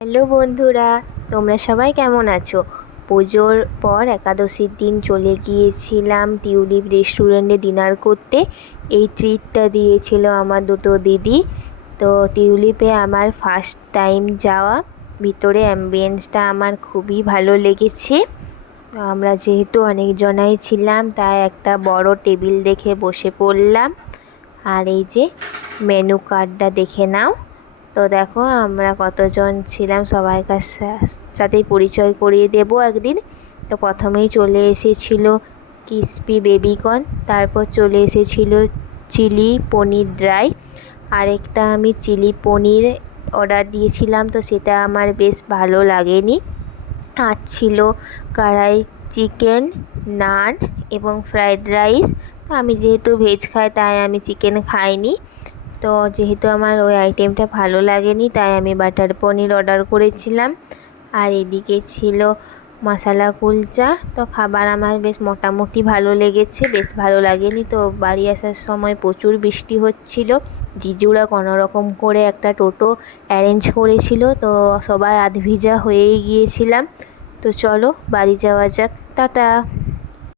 Hello বন্ধুরা, তোমরা সবাই কেমন আছো? পুজোর পর একাদশীর দিন চলে গিয়েছিলাম টিউলিপ রেস্টুরেন্টে ডিনার করতে। এই ট্রিটটা দিয়েছিল আমার দুটো দিদি। তো টিউলিপে আমার ফার্স্ট টাইম যাওয়া। ভিতরে অ্যাম্বিয়েন্সটা আমার খুবই ভালো লেগেছে। আমরা যেহেতু অনেকজনাই ছিলাম তাই একটা বড় টেবিল দেখে বসে পড়লাম। আর এই যে মেনু কার্ডটা দেখে নাও। তো দেখো আমরা কতজন ছিলাম, সবাই সাথেই পরিচয় করিয়ে দেব একদিন। তো প্রথমেই চলে এসেছিল ক্রিসপি বেবিকর্ন, তারপর চলে এসেছিল চিলি পনির ড্রাই। আরেকটা আমি চিলি পনির অর্ডার দিয়েছিলাম, তো সেটা আমার বেশ ভালো লাগেনি। আর ছিল কড়াই চিকেন, নান এবং ফ্রায়েড রাইস। তো আমি যেহেতু ভেজ খাই তাই আমি চিকেন খাইনি। তো যেহেতু আমার ওই আইটেমটা ভালো লাগেনি তাই আমি বাটার পনির অর্ডার করেছিলাম। আর এদিকে ছিল মশলা কুলচা। তো খাবার আমার বেশ মোটামুটি ভালো লেগেছে, বেশ ভালো লাগেনি। তো বাড়ি আসার সময় প্রচুর বৃষ্টি হচ্ছিল। জিজুরা কোনো রকম করে একটা টোটো অ্যারেঞ্জ করেছিল, তো সবাই আধভিজা হয়েই গিয়েছিলাম। তো চলো বাড়ি যাওয়া যাক, টাটা।